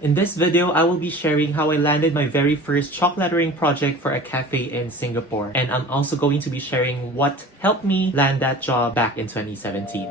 In this video, I will be sharing how I landed my very first chalk lettering project for a cafe in Singapore. And I'm also going to be sharing what helped me land that job back in 2017.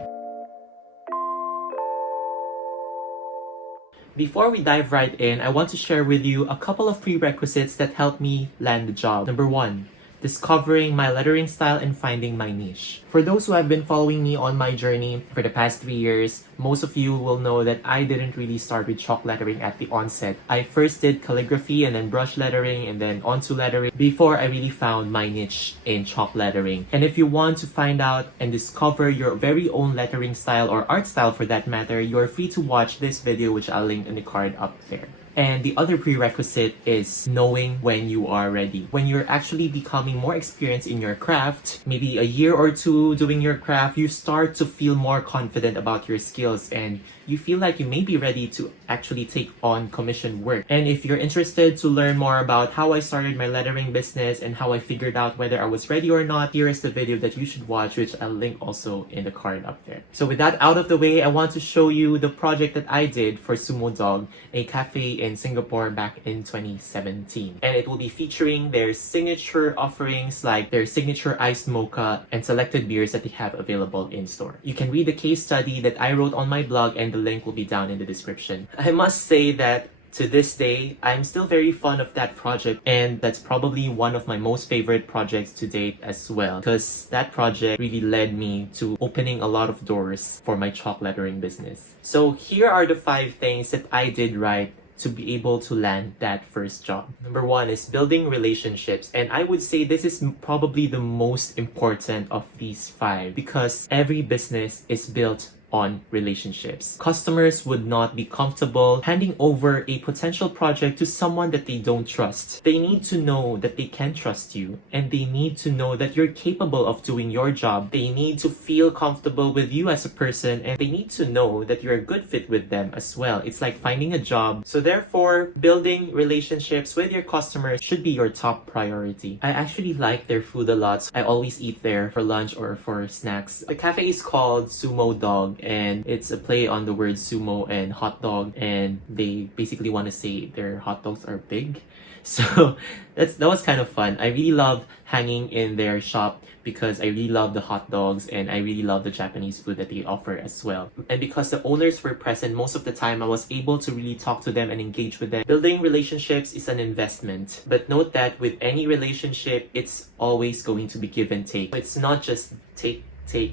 Before we dive right in, I want to share with you a couple of prerequisites that helped me land the job. Number 1. Discovering my lettering style and finding my niche. For those who have been following me on my journey for the past 3 years, most of you will know that I didn't really start with chalk lettering at the onset. I first did calligraphy and then brush lettering and then onto lettering before I really found my niche in chalk lettering. And if you want to find out and discover your very own lettering style or art style for that matter, you're free to watch this video, which I'll link in the card up there. And the other prerequisite is knowing when you are ready. When you're actually becoming more experienced in your craft, maybe a year or two doing your craft, you start to feel more confident about your skills and you feel like you may be ready to actually take on commission work. And if you're interested to learn more about how I started my lettering business and how I figured out whether I was ready or not, here is the video that you should watch, which I'll link also in the card up there. So with that out of the way, I want to show you the project that I did for Sumo Dog, a cafe in Singapore back in 2017. And it will be featuring their signature offerings like their signature iced mocha and selected beers that they have available in store. You can read the case study that I wrote on my blog and the link will be down in the description. I must say that to this day, I'm still very fond of that project, and that's probably one of my most favorite projects to date as well, because that project really led me to opening a lot of doors for my chalk lettering business. So here are the 5 things that I did right to be able to land that first job. Number 1 is building relationships. And I would say this is probably the most important of these 5 because every business is built on relationships. Customers would not be comfortable handing over a potential project to someone that they don't trust. They need to know that they can trust you, and they need to know that you're capable of doing your job. They need to feel comfortable with you as a person, and they need to know that you're a good fit with them as well. It's like finding a job. So therefore, building relationships with your customers should be your top priority. I actually like their food a lot. So I always eat there for lunch or for snacks. The cafe is called Sumo Dog, and it's a play on the word sumo and hot dog, and they basically want to say their hot dogs are big. So that was kind of fun. I really love hanging in their shop because I really love the hot dogs and I really love the Japanese food that they offer as well. And because the owners were present most of the time, I was able to really talk to them and engage with them. Building relationships is an investment, but note that with any relationship, it's always going to be give and take. It's not just take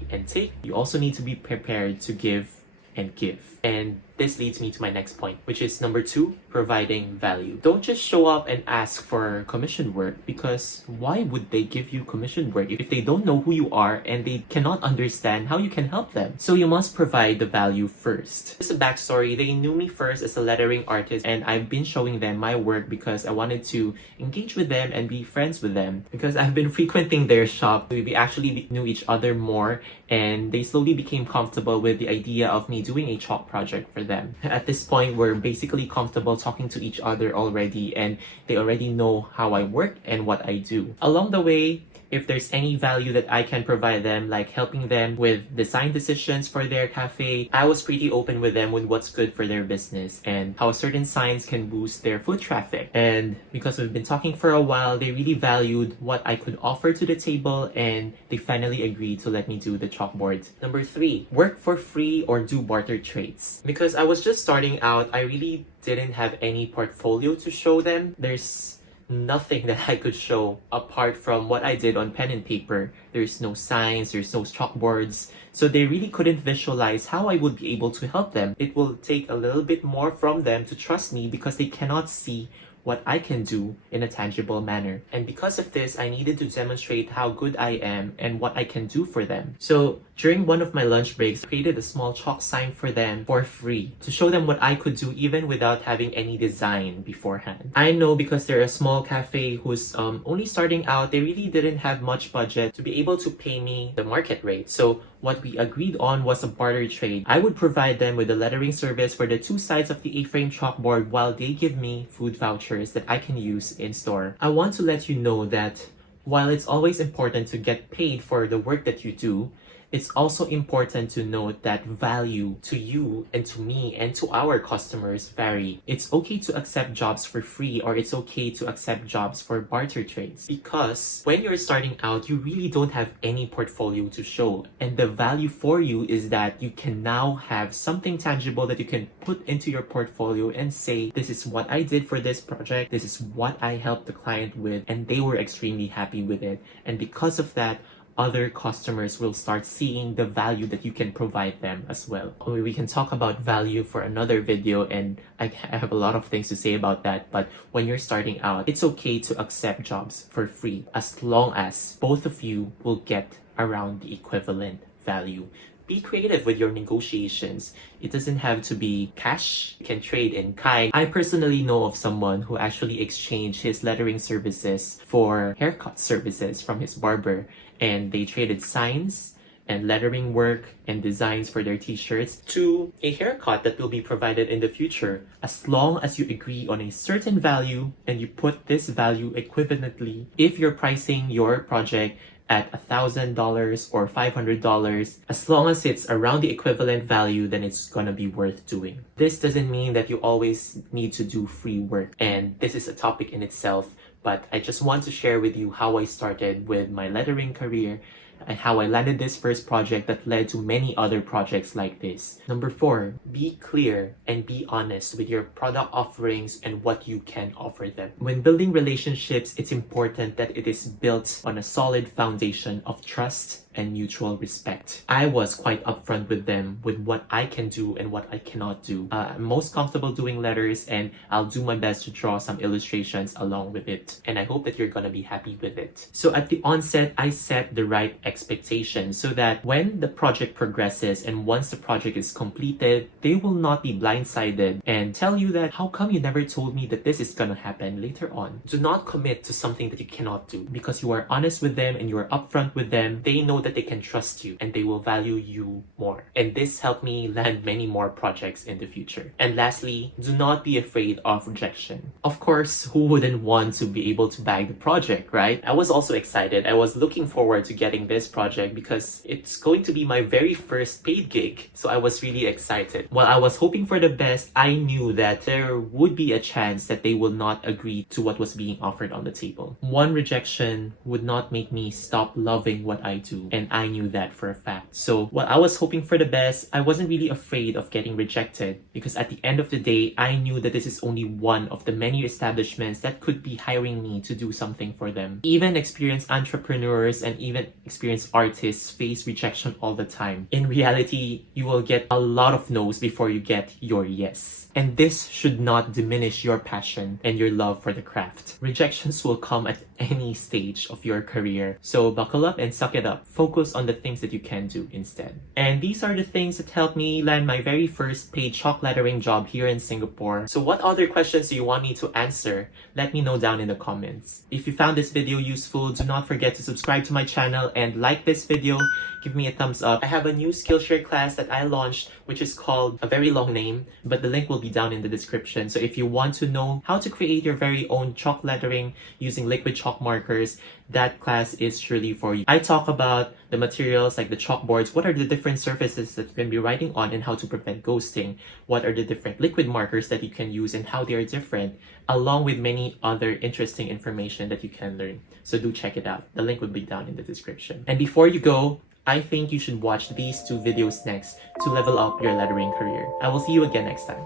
and take. You also need to be prepared to give and give. And this leads me to my next point, which is number 2, providing value. Don't just show up and ask for commission work, because why would they give you commission work if they don't know who you are and they cannot understand how you can help them? So you must provide the value first. Just a backstory, they knew me first as a lettering artist, and I've been showing them my work because I wanted to engage with them and be friends with them. Because I've been frequenting their shop, we actually knew each other more, and they slowly became comfortable with the idea of me doing a chalk project for them. At this point, we're basically comfortable talking to each other already, and they already know how I work and what I do. Along the way, if there's any value that I can provide them, like helping them with design decisions for their cafe, I was pretty open with them with what's good for their business and how certain signs can boost their foot traffic. And because we've been talking for a while, they really valued what I could offer to the table, and they finally agreed to let me do the chalkboard. Number 3, work for free or do barter trades. Because I was just starting out, I really didn't have any portfolio to show them. There's nothing that I could show apart from what I did on pen and paper. There's no signs, there's no chalkboards, so they really couldn't visualize how I would be able to help them. It will take a little bit more from them to trust me because they cannot see what I can do in a tangible manner. And because of this, I needed to demonstrate how good I am and what I can do for them. So during one of my lunch breaks, I created a small chalk sign for them for free to show them what I could do even without having any design beforehand. I know because they're a small cafe who's only starting out, they really didn't have much budget to be able to pay me the market rate. So what we agreed on was a barter trade. I would provide them with a lettering service for the 2 sides of the A-frame chalkboard while they give me food vouchers that I can use in store. I want to let you know that while it's always important to get paid for the work that you do, It's also important to note that value to you and to me and to our customers vary. It's okay to accept jobs for free, or it's okay to accept jobs for barter trades, because when you're starting out, you really don't have any portfolio to show. And the value for you is that you can now have something tangible that you can put into your portfolio and say, this is what I did for this project, this is what I helped the client with, and they were extremely happy with it. And because of that, other customers will start seeing the value that you can provide them as well. We can talk about value for another video, and I have a lot of things to say about that, but when you're starting out, it's okay to accept jobs for free as long as both of you will get around the equivalent value. Be creative with your negotiations. It doesn't have to be cash. You can trade in kind. I personally know of someone who actually exchanged his lettering services for haircut services from his barber, and they traded signs and lettering work and designs for their t-shirts to a haircut that will be provided in the future. As long as you agree on a certain value and you put this value equivalently, if you're pricing your project at $1,000 or $500, as long as it's around the equivalent value, then it's gonna be worth doing. This doesn't mean that you always need to do free work, and this is a topic in itself, but I just want to share with you how I started with my lettering career and how I landed this first project that led to many other projects like this. Number 4, be clear and be honest with your product offerings and what you can offer them. When building relationships, it's important that it is built on a solid foundation of trust and mutual respect. I was quite upfront with them with what I can do and what I cannot do. I'm most comfortable doing letters, and I'll do my best to draw some illustrations along with it. And I hope that you're gonna be happy with it. So at the onset, I set the right expectations so that when the project progresses and once the project is completed, they will not be blindsided and tell you that, how come you never told me that this is gonna happen later on? Do not commit to something that you cannot do, because you are honest with them and you are upfront with them. They know that they can trust you and they will value you more. And this helped me land many more projects in the future. And lastly, do not be afraid of rejection. Of course, who wouldn't want to be able to bag the project, right? I was also excited. I was looking forward to getting this project because it's going to be my very first paid gig. So I was really excited. While I was hoping for the best, I knew that there would be a chance that they will not agree to what was being offered on the table. One rejection would not make me stop loving what I do, and I knew that for a fact. So while I was hoping for the best, I wasn't really afraid of getting rejected, because at the end of the day, I knew that this is only one of the many establishments that could be hiring me to do something for them. Even experienced entrepreneurs and even experienced artists face rejection all the time. In reality, you will get a lot of no's before you get your yes. And this should not diminish your passion and your love for the craft. Rejections will come at any stage of your career. So buckle up and suck it up. Focus on the things that you can do instead. And these are the things that helped me land my very first paid chalk lettering job here in Singapore. So what other questions do you want me to answer? Let me know down in the comments. If you found this video useful, do not forget to subscribe to my channel and like this video. Give me a thumbs up. I have a new Skillshare class that I launched, which is called, a very long name, but the link will be down in the description. So if you want to know how to create your very own chalk lettering using liquid chalk markers, that class is surely for you. I talk about the materials like the chalkboards, what are the different surfaces that you can be writing on and how to prevent ghosting, what are the different liquid markers that you can use and how they are different, along with many other interesting information that you can learn. So do check it out. The link will be down in the description. And before you go, I think you should watch these 2 videos next to level up your lettering career. I will see you again next time.